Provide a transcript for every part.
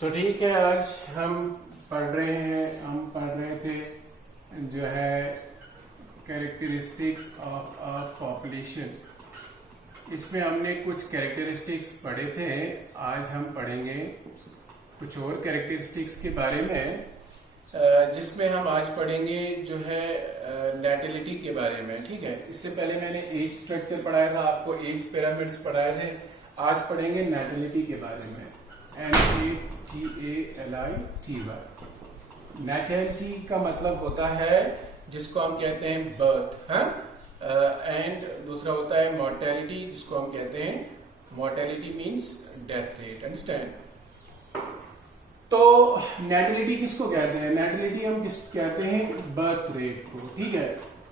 तो ठीक है, आज हम पढ़ रहे थे जो है कैरेक्टरिस्टिक्स ऑफ अ पॉपुलेशन। इसमें हमने कुछ कैरेक्टरिस्टिक्स पढ़े थे। आज हम पढ़ेंगे कुछ और कैरेक्टरिस्टिक्स के बारे में, जिसमें हम आज पढ़ेंगे जो है नेटिलिटी के बारे में। ठीक है, इससे पहले मैंने एज स्ट्रक्चर पढ़ाया था, आपको एज पिरामिड्स पढ़ाए थे। आज पढ़ेंगे नेटिलिटी के बारे में। NATALITY। नेटिलिटी का मतलब होता है जिसको हम कहते हैं बर्थ, एंड दूसरा होता है मॉर्टेलिटी, जिसको हम कहते हैं mortality means death rate. Understand? तो नेटिलिटी किसको कहते हैं? नेटिलिटी हम किस कहते हैं? बर्थ रेट को। ठीक है,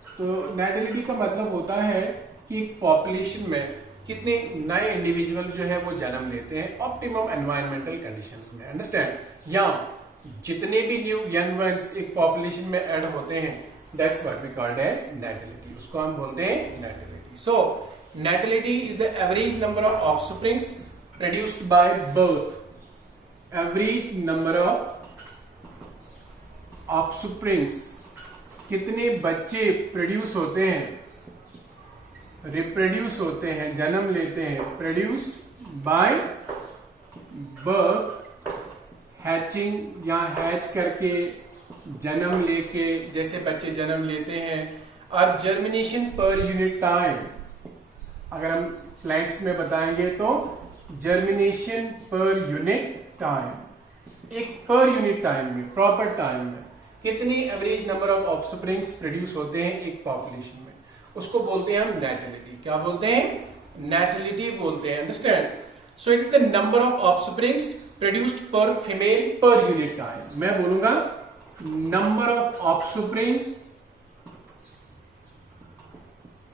तो नेटिलिटी का मतलब होता है कि पॉपुलेशन में कितने नए इंडिविजुअल जो है वो जन्म लेते हैं ऑप्टिमम एनवायरमेंटल कंडीशंस में। अंडरस्टैंड? या जितने भी न्यू यंग वंस एक पॉपुलेशन में ऐड होते हैं, that's what we called as natality. उसको हम बोलते हैं natality. So natality is the average number of offsprings produced by birth. Average number of offsprings, कितने बच्चे प्रोड्यूस होते हैं, रिप्रोड्यूस होते हैं, जन्म लेते हैं, प्रोड्यूस्ड बाय बर्थ, हैचिंग या हैच करके, जन्म लेके, जैसे बच्चे जन्म लेते हैं, और जर्मिनेशन पर यूनिट टाइम। अगर हम प्लांट्स में बताएंगे तो जर्मिनेशन पर यूनिट टाइम, एक पर यूनिट टाइम में, प्रॉपर टाइम में कितनी average number of offsprings produce होते हैं एक पॉपुलेशन में, उसको बोलते हैं हम नेटिलिटी। क्या बोलते हैं? नेटिलिटी बोलते हैं। Understand? So it's the number of offsprings produced पर फीमेल पर यूनिट टाइम। मैं बोलूंगा नंबर ऑफ ऑफस्प्रिंग्स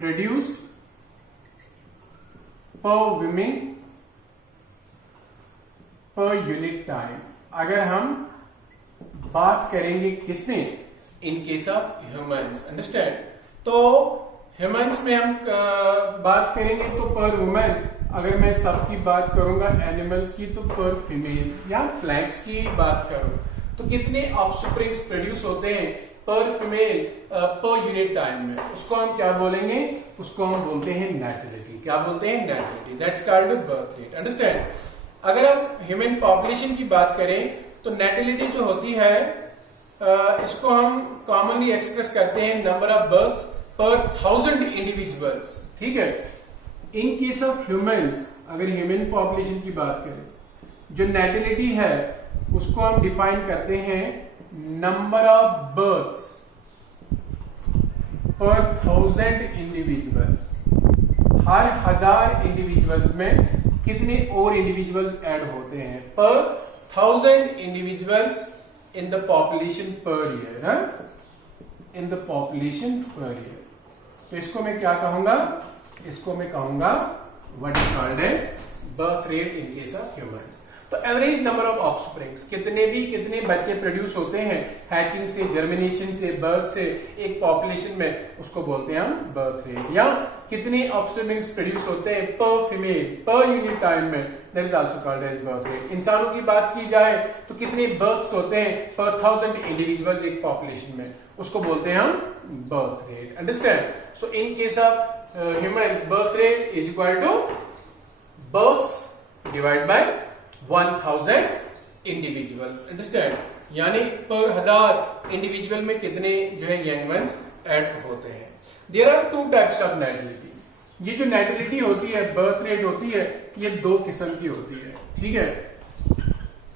प्रोड्यूस्ड पर विमेन पर यूनिट टाइम। अगर हम बात करेंगे किसमें? इन केस ऑफ ह्यूमंस। अंडरस्टैंड? तो ह्यूमंस में हम बात करेंगे तो पर वुमेन। अगर मैं सबकी बात करूंगा एनिमल्स की तो पर फीमेल, या प्लांट्स की बात करूं तो कितने ऑफस्प्रिंग्स प्रोड्यूस होते हैं per female per unit time में, उसको हम क्या बोलेंगे? उसको हम बोलते हैं नेटिलिटी। क्या बोलते हैं? Natality. That's called birth rate. Understand? अगर हम ह्यूमन पॉपुलेशन की बात करें तो नेटिलिटी जो होती है इसको हम कॉमनली एक्सप्रेस करते हैं नंबर ऑफ बर्थ्स पर 1000 इंडिविजुअल्स। ठीक है, इन केस ऑफ ह्यूमंस, अगर ह्यूमन पॉपुलेशन की बात करें, जो नेटिलिटी है उसको हम डिफाइन करते हैं नंबर ऑफ बर्थ्स पर 1000 इंडिविजुअल्स। हर 1000 इंडिविजुअल्स में कितने और इंडिविजुअल्स ऐड होते हैं? Per 1000 individuals in the population per year. In the population per year. तो इसको मैं क्या कहूंगा? इसको मैं कहूंगा what is called as birth rate in case of humans. तो एवरेज नंबर ऑफ ऑफस्प्रिंग्स, कितने बच्चे प्रोड्यूस होते हैं हैचिंग से, जर्मिनेशन से, बर्थ से एक पॉपुलेशन में, उसको बोलते हैं हम बर्थ रेट। या कितने ऑफस्प्रिंग्स प्रोड्यूस होते हैं per female per unit time में, that is also called as birth rate. इंसानों की बात की जाए तो कितने बर्थ्स होते हैं पर 1000 इंडिविजुअल्स एक पॉपुलेशन में, उसको बोलते हैं हम birth rate. Understand? So in case of humans, birth rate is equal to births divide by 1000 individuals. Understand? यानी पर 1000 इंडिविजुअल में कितने जो है यंग वंस ऐड होते हैं। There are two types of natality. ये जो नेटिलिटी होती है, बर्थ रेट होती है, ये दो किस्म की होती है। ठीक है,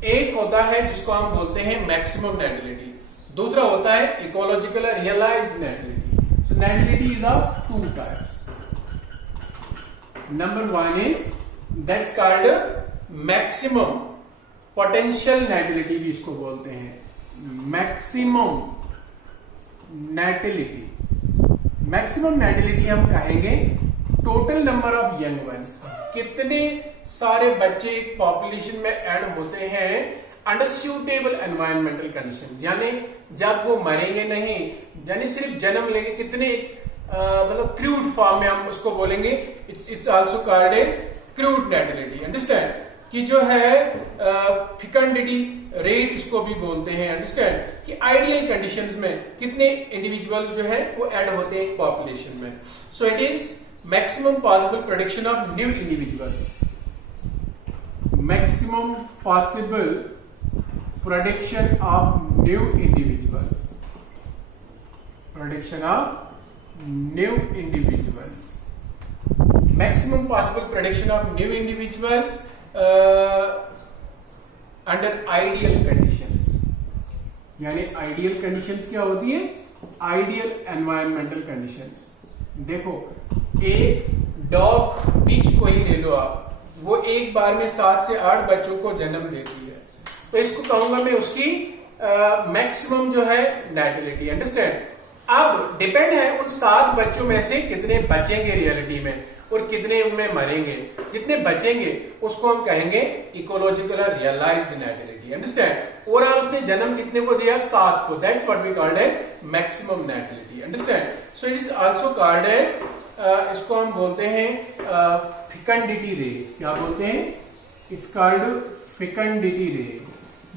एक होता है जिसको हम बोलते हैं मैक्सिमम नेटिलिटी, दूसरा होता है ecological realised natality. So natality is of two types. Number one is that's called maximum potential natality, भी इसको बोलते हैं मैक्सिमम नेटिलिटी। मैक्सिमम नेटिलिटी हम कहेंगे total number of young ones, कितने सारे बच्चे एक पॉपुलेशन में ऐड होते हैं अंडर सूटेबल एनवायरमेंटल कंडीशंस, यानी जब वो मरेंगे नहीं, यानी सिर्फ जन्म लेंगे, कितने मतलब क्रूड फॉर्म में हम उसको बोलेंगे, it's also called as crude natality. Understand? कि जो है फिकंडिटी रेट इसको भी बोलते हैं, अंडरस्टैंड, कि आइडियल कंडीशंस में कितने इंडिविजुअल जो है वो ऐड होते हैं एक पॉपुलेशन में। सो it is maximum possible production of new individuals, maximum possible production of new individuals, production of new individuals, maximum possible production of new individuals under ideal conditions। यानी ideal conditions क्या होती है? Ideal environmental conditions। देखो, एक dog बीच को ही ले लो आप, वो एक बार में 7 से 8 बच्चों को जन्म देती है, तो इसको कहूंगा मैं उसकी मैक्सिमम जो है नेटिलिटी, अंडरस्टैंड। अब डिपेंड है उन 7 बच्चों में से कितने बचेंगे रियलिटी में और कितने उनमें मरेंगे। जितने बचेंगे उसको हम कहेंगे इकोलॉजिकल और रियलाइज्ड नेटिलिटी, अंडरस्टैंड। ओवरऑल उसने जन्म कितने को दिया? 7 को, that's what we called as maximum natality, understand. So it is also called as, इसको हम बोलते हैं फिकंडिटी रेट। क्या बोलते हैं? इट्स कॉल्ड फिकंडिटी रेट,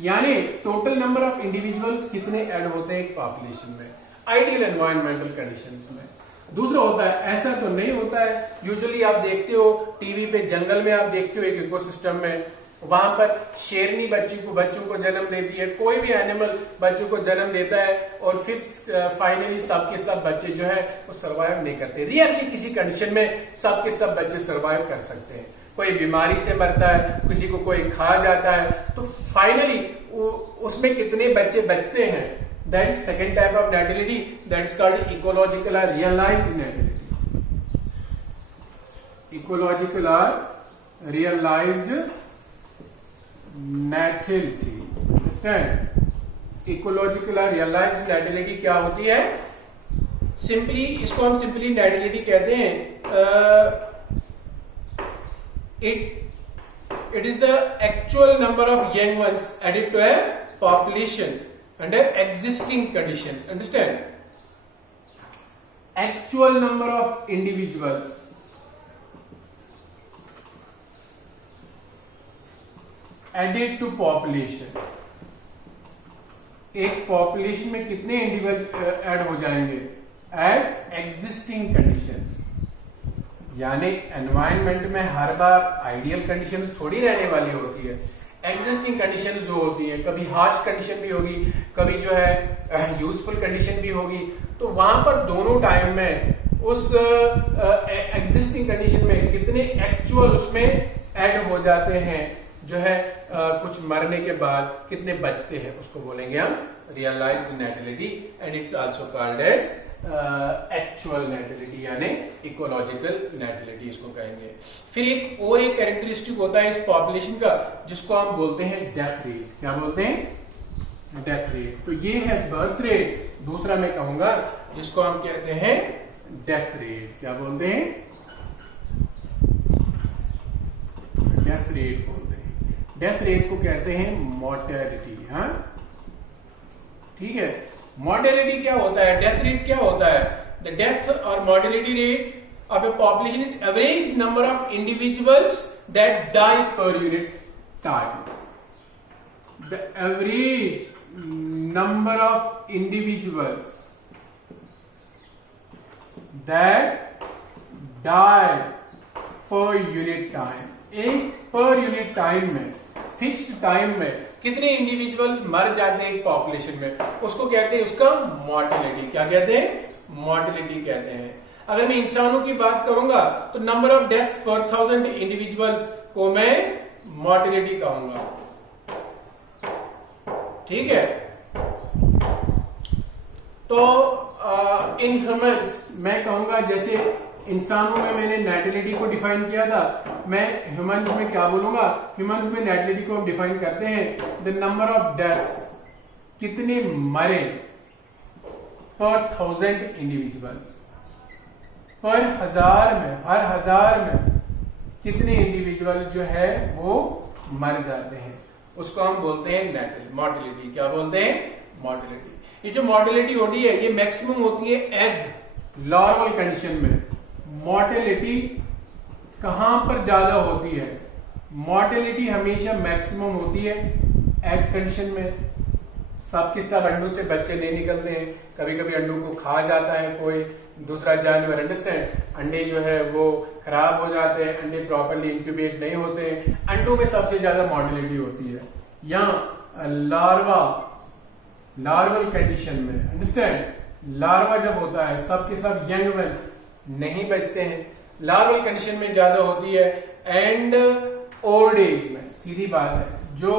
यानी टोटल नंबर ऑफ इंडिविजुअल्स कितने ऐड होते हैं एक पॉपुलेशन में आइडियल एनवायरमेंटल कंडीशंस में। दूसरा होता है, ऐसा तो नहीं होता है, यूजुअली आप देखते हो टीवी पे, जंगल में आप देखते हो एक इकोसिस्टम में, वहां पर शेरनी बच्चों को जन्म देती है, कोई भी एनिमल बच्चों को जन्म देता है और फिर फाइनली सबके सब बच्चे जो है वो सर्वाइव नहीं करते। रियरली किसी कंडीशन में सबके सब बच्चे सर्वाइव कर सकते हैं, कोई बीमारी से मरता है, किसी को कोई खा जाता है, तो फाइनली उसमें कितने बच्चे बचते हैं, that is second type of natality, that is called ecological or realized natality, ecological or realized natality, understand? ecological or realized natality क्या होती है? सिंपली इसको हम सिंपली natality कहते हैं। it is the actual number of young ones added to a population under existing conditions, understand? Actual number of individuals added to population, एक population में कितने इंडिविजुअल्स ऐड हो जाएंगे एट एग्जिस्टिंग कंडीशंस। यानी environment में हर बार ideal conditions थोड़ी रहने वाली होती है, एग्जिस्टिंग कंडीशन जो होती है, कभी हार्श कंडीशन भी होगी, कभी जो है यूजफुल कंडीशन भी होगी, तो वहां पर दोनों टाइम में उस एग्जिस्टिंग कंडीशन में कितने एक्चुअल उसमें ऐड हो जाते हैं, जो है कुछ मरने के बाद कितने बचते हैं, उसको बोलेंगे हम realised natality, and it's also called as actual natality, यानी इकोलॉजिकल नेटिलिटी इसको कहेंगे। फिर एक और एक कैरेक्टरिस्टिक होता है इस पॉपुलेशन का, जिसको हम बोलते हैं डेथ रेट। क्या बोलते हैं? Death rate. तो ये है बर्थ रेट, दूसरा मैं कहूंगा जिसको हम कहते हैं डेथ रेट। क्या बोलते हैं? डेथ रेट बोलते हैं। डेथ रेट को कहते हैं मोर्टेलिटी। हाँ, ठीक है। मोर्टेलिटी क्या होता है, डेथ रेट क्या होता है? द डेथ और mortality rate of a population is average number of individuals that die per unit time. The average number of individuals that die per unit time. एक पर यूनिट टाइम में, fixed time में कितने individuals मर जाते हैं एक population में, उसको कहते हैं उसका मोर्टेलिटी। क्या कहते हैं? मोर्टेलिटी कहते हैं। अगर मैं इंसानों की बात करूंगा तो नंबर ऑफ डेथ्स पर 1000 इंडिविजुअल्स को मैं मोर्टेलिटी कहूंगा। ठीक है। तो इन ह्यूमंस मैं कहूंगा, जैसे इंसानों में मैंने नेटिलिटी को डिफाइन किया था, मैं ह्यूमंस में क्या बोलूंगा? ह्यूमंस में नेटिलिटी को हम डिफाइन करते हैं द नंबर ऑफ डेथ्स, कितने मरे पर 1000 इंडिविजुअल्स, पर हजार में, हर हजार में कितने इंडिविजुअल जो है वो मर जाते हैं, उसको हम बोलते हैं मोर्टेलिटी। क्या बोलते हैं? मोर्टेलिटी। ये जो मोर्टेलिटी होती है ये मैक्सिमम होती है एग लार्वल कंडीशन में। मोर्टेलिटी कहां पर ज्यादा होती है? मोर्टेलिटी हमेशा मैक्सिमम होती है एग कंडीशन में। सबके सब अंडों से बच्चे नहीं निकलते हैं, कभी कभी अंडों को खा जाता है कोई दूसरा जानवर, अंडरस्टैंड, अंडे जो है वो खराब हो जाते हैं, अंडे प्रॉपर्ली इंक्यूबेट नहीं होते हैं, अंडों में सबसे ज्यादा मोर्टेलिटी होती है। यहाँ लार्वल कंडीशन में, अंडरस्टैंड, लार्वा जब होता है सबके सब यंग वंस नहीं बचते हैं, लार्वल कंडीशन में ज्यादा होती है। एंड ओल्ड एज में सीधी बात है, जो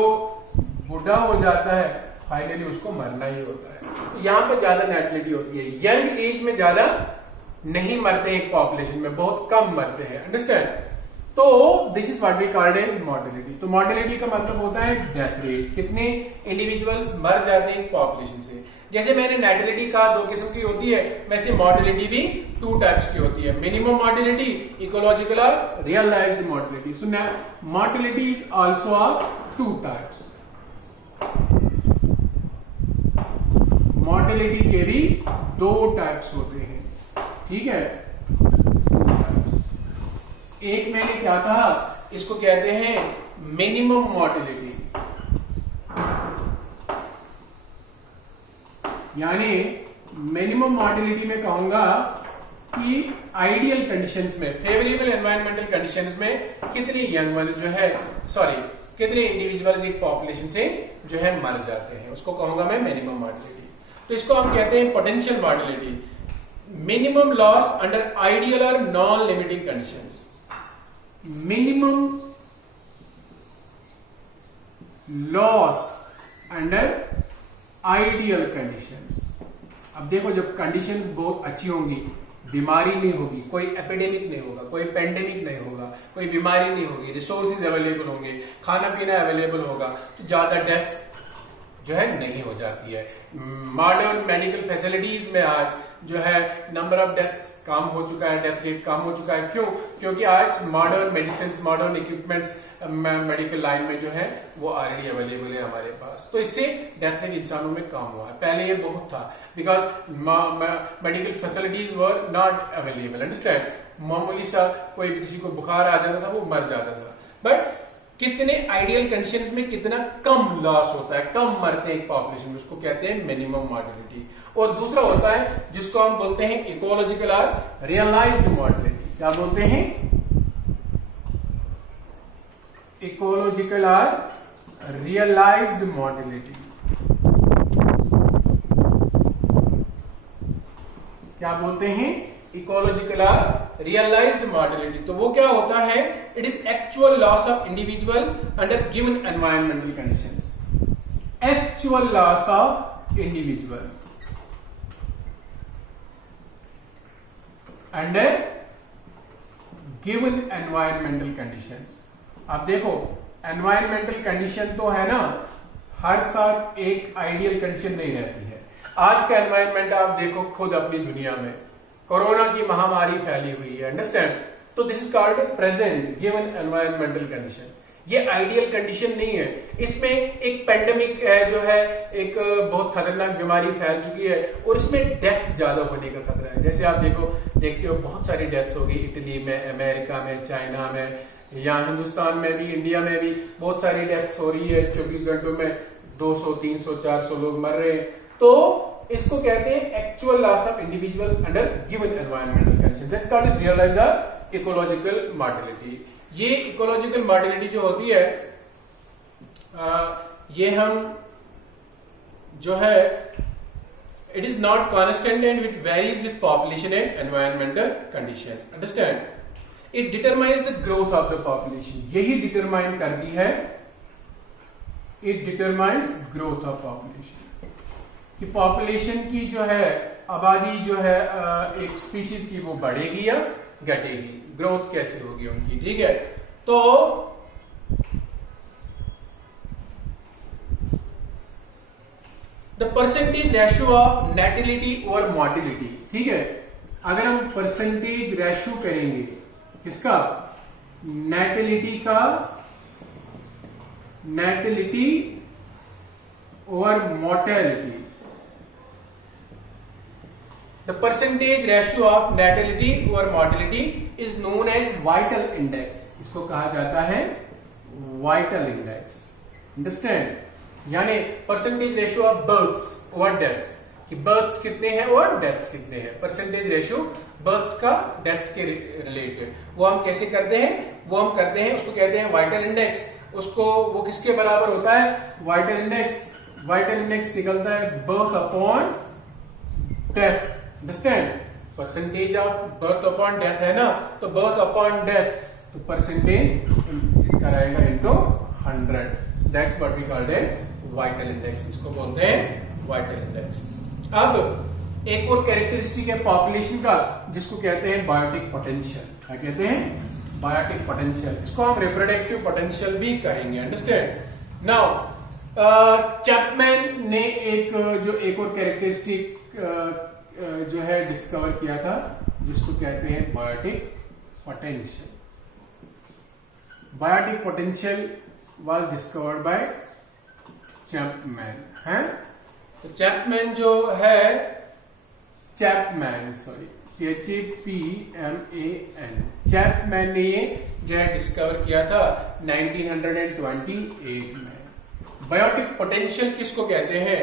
बूढ़ा हो जाता है फाइनली उसको मरना ही होता है, तो यहाँ पर ज्यादा नेटिलिटी होती है। यंग एज में ज्यादा नहीं मरते हैं, एक पॉपुलेशन में बहुत कम मरते हैं, अंडरस्टैंड। तो this is what we called as mortality. तो मोर्टेलिटी का मतलब होता है डेथ रेट, कितने इंडिविजुअल्स मर जाते हैं पॉपुलेशन से। जैसे मैंने नेटिलिटी कहा 2 किस्म की होती है, वैसे मोर्टेलिटी भी 2 टाइप्स की होती है, मिनिमम मोर्टेलिटी, इकोलॉजिकल और realised mortality. So mortality is also of 2 types. Mortality के भी 2 टाइप्स होते हैं, ठीक है। एक मैंने क्या कहा, इसको कहते हैं मिनिमम मोर्टेलिटी, यानी मिनिमम मोर्टेलिटी में कहूंगा कि आइडियल कंडीशंस में, फेवरेबल एनवायरमेंटल कंडीशंस में कितने यंग वन जो है, सॉरी कितने इंडिविजुअल्स एक पॉपुलेशन से जो है मर जाते हैं, उसको कहूंगा मैं मिनिमम मोर्टेलिटी। तो इसको हम कहते हैं potential mortality, minimum loss under ideal और non limiting conditions. Minimum loss under ideal conditions. अब देखो, जब कंडीशंस बहुत अच्छी होंगी, बीमारी नहीं होगी, कोई एपिडेमिक नहीं होगा, कोई पेंडेमिक नहीं होगा, कोई बीमारी नहीं होगी, रिसोर्सेज अवेलेबल होंगे, खाना पीना अवेलेबल होगा, तो ज्यादा डेथ्स जो है नहीं हो जाती है। मॉडर्न मेडिकल फैसिलिटीज में आज जो है नंबर ऑफ डेथ्स कम हो चुका है, डेथ रेट कम हो चुका है। क्यों? क्योंकि आज modern medicine, modern equipments medical line में जो है वो ऑलरेडी अवेलेबल है हमारे पास, तो इससे डेथ रेट इंसानों में कम हुआ है। पहले ये बहुत था, because medical facilities were not available, understand. मामूली सा कोई किसी को बुखार आ जाता था, वो मर जाता था। बट कितने आइडियल कंडीशंस में कितना कम लॉस होता है, कम मरते हैं एक पॉपुलेशन में, उसको कहते हैं मिनिमम मोर्टेलिटी। और दूसरा होता है जिसको हम बोलते हैं इकोलॉजिकल और रियलाइज्ड मोर्टेलिटी। क्या बोलते हैं? इकोलॉजिकल और रियलाइज्ड मोर्टेलिटी। क्या बोलते हैं? इकोलॉजिकल और रियलाइज्ड मोर्टेलिटी। तो वो क्या होता है? It is actual loss of individuals under given environmental conditions. Actual loss of individuals under given environmental conditions. अब देखो, एनवायरमेंटल कंडीशन तो है ना, हर साल एक आइडियल कंडीशन नहीं रहती है। आज का एनवायरमेंट आप देखो खुद अपनी दुनिया में, कोरोना की महामारी फैली हुई है, अंडरस्टैंड। तो this is called present given environmental condition. ये आइडियल कंडीशन नहीं है, इसमें एक पेंडेमिक जो है, एक बहुत खतरनाक बीमारी फैल चुकी है और इसमें डेथ ज्यादा होने का खतरा है। जैसे आप देखते हो बहुत सारी डेथ्स होगी इटली में, अमेरिका में, चाइना में, या हिंदुस्तान में भी, इंडिया में भी बहुत सारी डेथ्स हो रही है। 24 घंटों में 200, 300, 400 लोग मर रहे हैं। तो इसको कहते हैं actual loss of individuals under given environmental condition. That's called realised ecological mortality. ये इकोलॉजिकल मोर्टेलिटी जो होती है, ये हम जो है, it is not constant and it varies with population and environmental conditions, understand. It determines the growth of the population. यही determine करती है, it determines growth of population, कि पॉपुलेशन की जो है आबादी जो है एक स्पीशीज की वो बढ़ेगी या घटेगी, ग्रोथ कैसे होगी उनकी, ठीक है। तो द परसेंटेज रेशियो ऑफ नेटिलिटी और मोर्टिलिटी, ठीक है। अगर हम परसेंटेज रेशियो करेंगे किसका? नेटिलिटी का, नेटिलिटी और mortality. The percentage ratio of natality or mortality is known as vital index। इसको कहा जाता है वाइटल इंडेक्स। अंडरस्टैंड? यानी percentage ratio of births over deaths, कि बर्थ्स कितने हैं और डेथ्स कितने हैं, परसेंटेज रेशियो बर्थ्स का डेथ्स के रिलेटेड। वो हम कैसे करते हैं? वो हम करते हैं, उसको कहते हैं वाइटल इंडेक्स। उसको वो किसके बराबर होता है? Vital index. वाइटल इंडेक्स निकलता है birth upon death. Understand? Percentage of birth upon death है ना, तो बर्थ अपॉन डेथ, तो परसेंटेज इसका रहेगा into 100। That's what we called as vital index. इसको बोलते हैं वाइटल इंडेक्स। अब एक और कैरेक्टरिस्टिक है पॉपुलेशन का, जिसको कहते हैं बायोटिक पोटेंशियल। क्या कहते हैं? Biotic potential. इसको हम रिप्रोडक्टिव पोटेंशियल भी कहेंगे। अंडरस्टैंड? नाउ चैपमैन ने एक और कैरेक्टरिस्टिक जो है डिस्कवर किया था, जिसको कहते हैं biotic potential. Biotic potential was discovered by Chapman. है तो चैपमैन जो है, चैपमैन चैपमैन ने ये जो है डिस्कवर किया था 1928 में। बायोटिक पोटेंशियल किसको कहते हैं?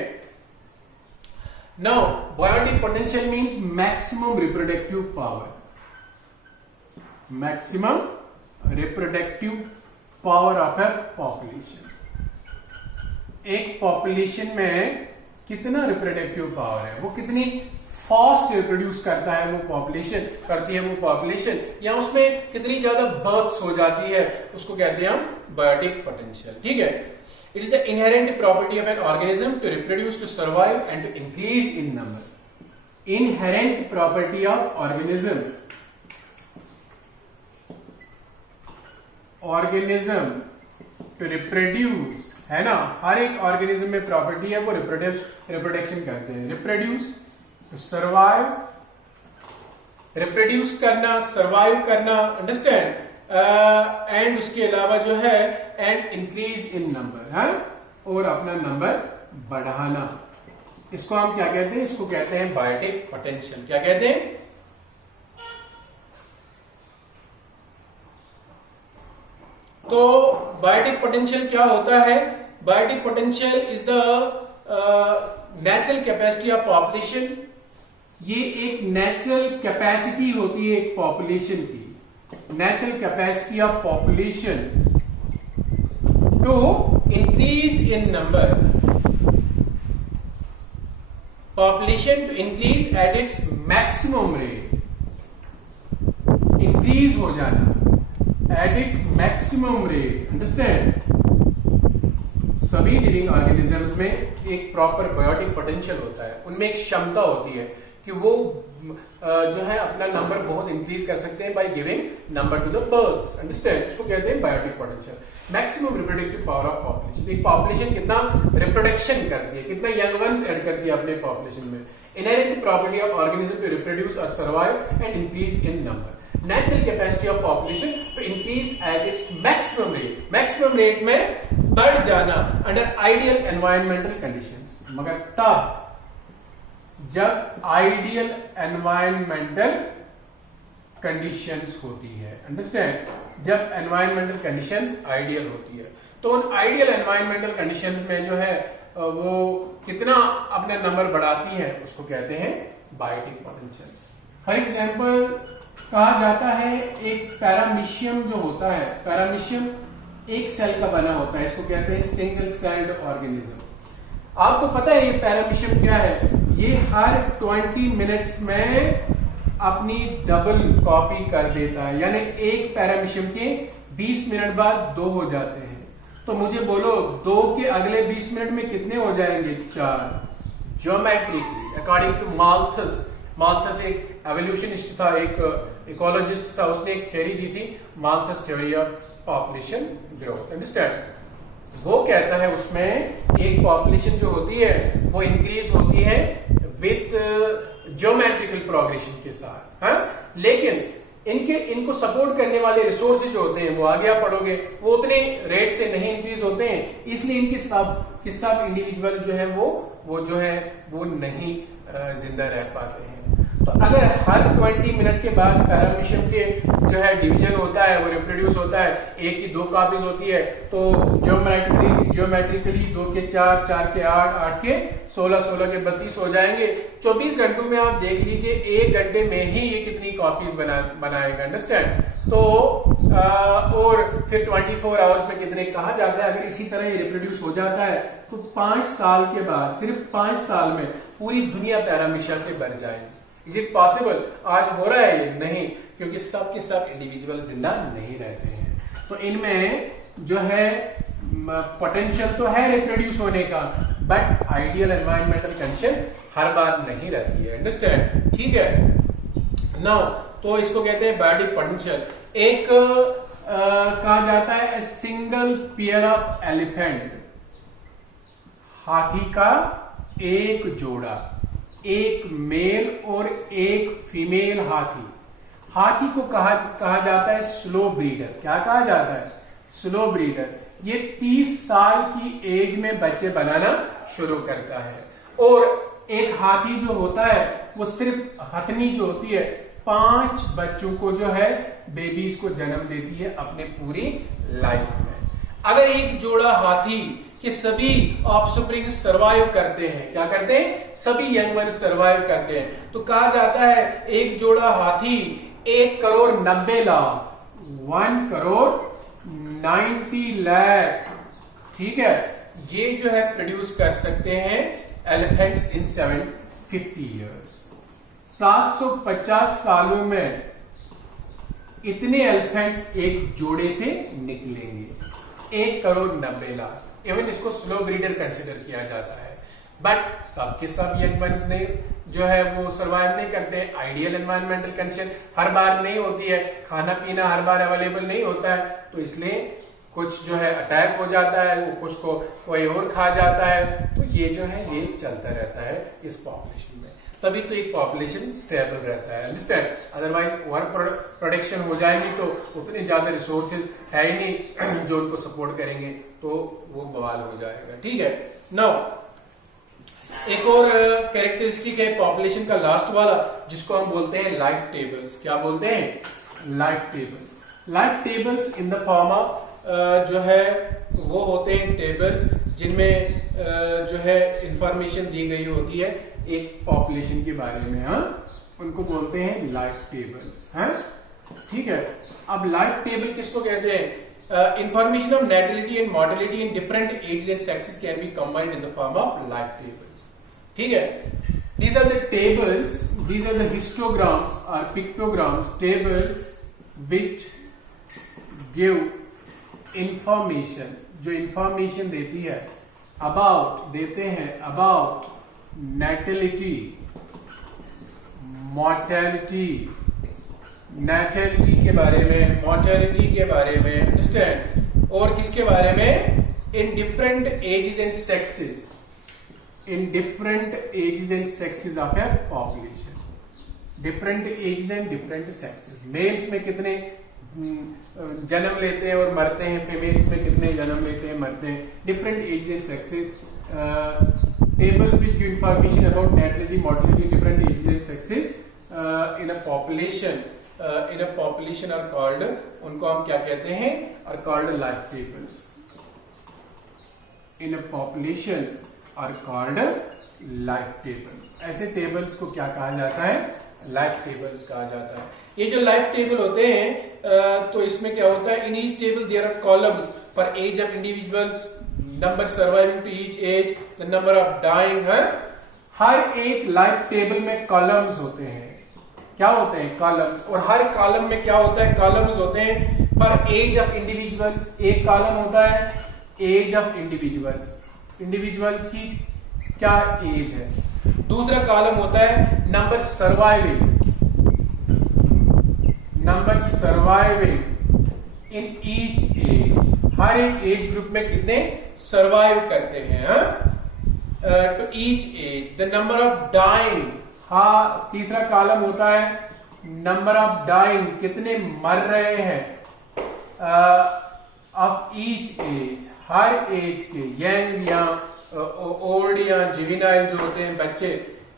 Now biotic potential means maximum reproductive power. Maximum reproductive power of a population. एक पॉपुलेशन में कितना रिप्रोडक्टिव पावर है, वो कितनी फास्ट रिप्रोड्यूस करता है वो पॉपुलेशन, या उसमें कितनी ज्यादा बर्थ्स हो जाती है, उसको कहते हैं हम बायोटिक पोटेंशियल। ठीक है? It is the inherent property of an organism to reproduce, to survive and to increase in number. Inherent property of organism to reproduce, है ना? हर एक ऑर्गेनिज्म में प्रॉपर्टी है, वो रिप्रोडक्शन करते हैं। रिप्रोड्यूस, सर्वाइव, रिप्रोड्यूस करना, सर्वाइव करना। अंडरस्टैंड? एंड उसके अलावा जो है एंड इंक्रीज इन नंबर, है, और अपना नंबर बढ़ाना। इसको हम क्या कहते हैं? इसको कहते हैं बायोटिक पोटेंशियल। क्या कहते हैं? तो बायोटिक पोटेंशियल क्या होता है? Biotic potential is the natural capacity of population. ये एक नेचुरल कैपेसिटी होती है एक पॉपुलेशन की, natural capacity of population to increase in number. Population to increase at its maximum rate, increase हो जाना at its maximum rate. Understand? सभी living organisms में एक प्रॉपर बायोटिक पोटेंशियल होता है, उनमें एक क्षमता होती है कि वो जो है अपना नंबर बहुत इंक्रीज कर सकते हैं by giving number to the births. Understand? इसको कहते हैं biotic potential. Maximum reproductive power of population. एक पॉपुलेशन कितना रिप्रोडक्शन करती है, कितना यंग वंस ऐड करती है अपने पॉपुलेशन में। Inherent property of organism to reproduce और survive and increase in number. Natural capacity of population to increase at its maximum rate. Maximum rate में बढ़ जाना अंडर आइडियल एनवायरमेंटल कंडीशंस। मगर तब जब आइडियल एनवायरमेंटल कंडीशंस होती है। अंडरस्टैंड? जब एनवायरमेंटल कंडीशंस आइडियल होती है, तो उन आइडियल एनवायरमेंटल कंडीशंस में जो है वो कितना अपने नंबर बढ़ाती है, उसको कहते हैं बायोटिक पोटेंशियल। फॉर एग्जाम्पल कहा जाता है एक पैरामीशियम जो होता है, पैरामीशियम एक सेल का बना होता है, इसको कहते हैं सिंगल सेल्ड ऑर्गेनिज्म। आपको पता है ये पैरामीशियम क्या है? ये हर 20 मिनट्स में अपनी डबल कॉपी कर देता है, यानी एक पैरामीशियम के 20 मिनट बाद 2 हो जाते हैं। तो मुझे बोलो 2 के अगले 20 मिनट में कितने हो जाएंगे? 4। Geometrically according to Malthus. Malthus एक एवोल्यूशनिस्ट था, एक इकोलॉजिस्ट था, उसने एक थ्योरी दी थी, Malthus theory of population growth. Understand? वो कहता है उसमें एक पॉपुलेशन जो होती है वो इंक्रीज होती है विथ ज्योमेट्रिकल प्रोग्रेशन के साथ, है? लेकिन इनको सपोर्ट करने वाले रिसोर्सेज जो होते हैं, वो आगे आप पढ़ोगे, वो उतने रेट से नहीं इंक्रीज होते हैं, इसलिए इनके सब इंडिविजुअल जो है वो जो है वो नहीं जिंदा रह पाते हैं। तो अगर हर 20 मिनट के बाद पैरामीशियम के जो है डिवीजन होता है, वो रिप्रोड्यूस होता है, एक की 2 कॉपीज होती है, तो ज्योमेट्रिकली 2 के 4, 4 के 8, 8 के 16, 16 के 32 हो जाएंगे। 24 घंटों में आप देख लीजिए 1 घंटे में ही ये कितनी कॉपीज बनाएगा, अंडरस्टैंड। तो और फिर 24 आवर्स में कितने, कहा जाता है अगर इसी तरह ये रिप्रोड्यूस हो जाता है तो 5 साल के बाद, सिर्फ 5 साल में पूरी दुनिया पैरामीशिया से भर जाएगी। Is it possible? आज हो रहा है ये? नहीं, क्योंकि सब के सब इंडिविजुअल जिंदा नहीं रहते हैं। तो इनमें जो है पोटेंशियल तो है रिप्रोड्यूस होने का, बट आइडियल एनवायरमेंटल कंडीशन हर बार नहीं रहती है, अंडरस्टैंड, ठीक है। नाउ तो इसको कहते हैं बायोटिक पोटेंशियल। एक कहा जाता है सिंगल पेयर ऑफ एलिफेंट, हाथी का एक जोड़ा, एक मेल और एक फीमेल हाथी। हाथी को कहा जाता है स्लो ब्रीडर। क्या कहा जाता है? Slow breeder. ये 30 साल की एज में बच्चे बनाना शुरू करता है। और एक हाथी जो होता है वो सिर्फ हथनी जो होती है 5 बच्चों को जो है बेबीज को जन्म देती है अपने पूरी लाइफ में। अगर एक जोड़ा हाथी के सभी ऑफस्प्रिंग सरवाइव करते हैं, क्या करते हैं? सभी यंग वन सरवाइव करते हैं, तो कहा जाता है एक जोड़ा हाथी 1 करोड़ 90 लाख, 1 करोड़ 90 लाख, ठीक है, ये जो है प्रोड्यूस कर सकते हैं एलिफेंट्स इन 750 ईयर्स। 750 सालों में इतने एलिफेंट्स एक जोड़े से निकलेंगे, 1 करोड़ 90 लाख। इवन इसको स्लो ब्रीडर कंसिडर किया जाता है, बट सबके सब यंग वंस ने जो है वो सरवाइव नहीं करते। आइडियल एनवायरमेंटल कंडीशन हर बार नहीं होती है, खाना पीना हर बार अवेलेबल नहीं होता है, तो इसलिए कुछ जो है अटैक हो जाता है, वो कुछ को कोई और खा जाता है, तो ये जो है ये चलता रहता है इस पॉपुलेशन में। तभी तो एक पॉपुलेशन स्टेबल रहता है, अंडरस्टैंड। अदरवाइज ओवर प्रोडक्शन हो जाएगी तो उतने ज्यादा रिसोर्सेज है ही नहीं जो उनको सपोर्ट करेंगे, तो वो बवाल हो जाएगा, ठीक है। नाउ एक और कैरेक्टरिस्टिक है पॉपुलेशन का, लास्ट वाला, जिसको हम बोलते हैं लाइफ टेबल्स। क्या बोलते हैं? Life tables. Life tables in the form of जो है वो होते हैं टेबल्स जिनमें जो है इंफॉर्मेशन दी गई होती है एक पॉपुलेशन के बारे में, हाँ, उनको बोलते हैं लाइफ टेबल्स, हैं, ठीक है। अब लाइफ टेबल किसको कहते हैं? Information of natality and mortality in different ages and sexes can be combined in the form of life tables, ठीक है। These are the tables, these are the histograms or pictograms, tables which give information, जो information देती है about, देते हैं about natality, mortality, natality के बारे में, mortality के बारे में, understand, और किसके बारे में? In different ages and sexes, in different ages and sexes of a population, different ages and different sexes। Males में कितने जन्म लेते हैं और मरते हैं, फीमेल्स में कितने जन्म लेते हैं मरते हैं, different ages and sexes. Tables which give information about natality, mortality, different ages and sexes in a population are called, उनको हम क्या कहते हैं? Are called life tables. In a population are called life tables. ऐसे tables को क्या कहा जाता है? लाइफ टेबल्स कहा जाता है। ये जो लाइफ टेबल होते हैं तो इसमें क्या होता है? In each table there are columns for age of individuals, number surviving to each age, the number of dying. हर एक लाइफ टेबल में कॉलम्स होते हैं। क्या होते हैं? कॉलम्स। और हर कॉलम में क्या होता है? कॉलम्स होते हैं फॉर एज ऑफ इंडिविजुअल्स। एक कॉलम होता है एज ऑफ इंडिविजुअल्स, इंडिविजुअल्स की क्या एज है। दूसरा कॉलम होता है number surviving, number surviving in each age. हर एक एज ग्रुप में कितने सर्वाइव करते हैं to each age. The number of dying, हाँ, तीसरा कॉलम होता है नंबर ऑफ डाइंग, कितने मर रहे हैं ऑफ ईच एज, हर एज के, यंग या ओल्ड या जुवेनाइल जो होते हैं बच्चे।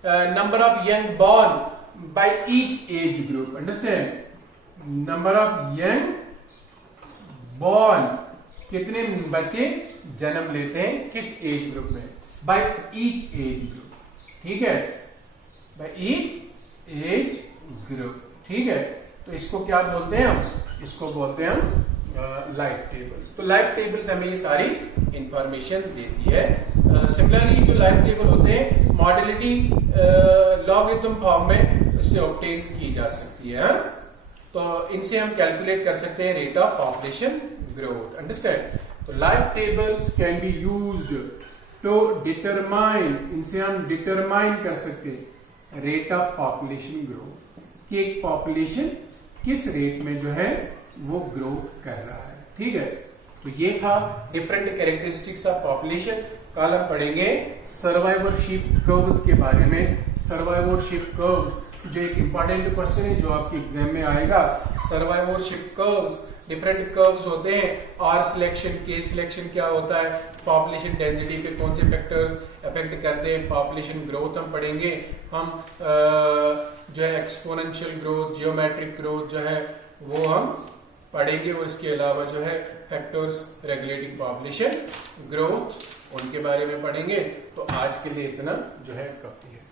Number of young born, by each age group. Understand? Number of young born, कितने बच्चे जन्म लेते हैं किस एज ग्रुप में, by each age group. ठीक है, by each age group. ठीक है, तो इसको क्या बोलते हैं हम, इसको बोलते हैं हम लाइफ टेबल्स. तो लाइफ टेबल्स हमें ये सारी इंफॉर्मेशन देती है. सिमिलरली जो लाइफ टेबल होते हैं मॉडलिटी लॉगरिथम फॉर्म में इससे ऑब्टेन की जा सकती है. तो इनसे हम कैलकुलेट कर सकते हैं rate of population growth. Understand? तो life tables can be used to determine, इनसे हम डिटरमाइन कर सकते हैं रेट ऑफ पॉपुलेशन ग्रोथ, कि एक पॉपुलेशन किस रेट में जो है वो ग्रोथ कर रहा है. ठीक है, तो ये था डिफरेंट कैरेक्टरिस्टिक्स ऑफ पॉपुलेशन. कल हम पढ़ेंगे सर्वाइवरशिप कर्व्स के बारे में. सर्वाइवरशिप कर्व्स जो एक इंपॉर्टेंट क्वेश्चन है जो आपके एग्जाम में आएगा. सर्वाइवरशिप कर्व्स, डिफरेंट कर्व्स होते हैं. आर सिलेक्शन, के सिलेक्शन क्या होता है, पॉपुलेशन डेंसिटी पे कौन से फैक्टर्स अफेक्ट करते हैं, पॉपुलेशन ग्रोथ हम पढ़ेंगे. हम जो है एक्सपोनेंशियल ग्रोथ, जियोमेट्रिक ग्रोथ जो है वो हम पढ़ेंगे. और इसके अलावा जो है फैक्टर्स रेगुलेटिंग पॉपुलेशन ग्रोथ, उनके बारे में पढ़ेंगे. तो आज के लिए इतना जो है काफी है.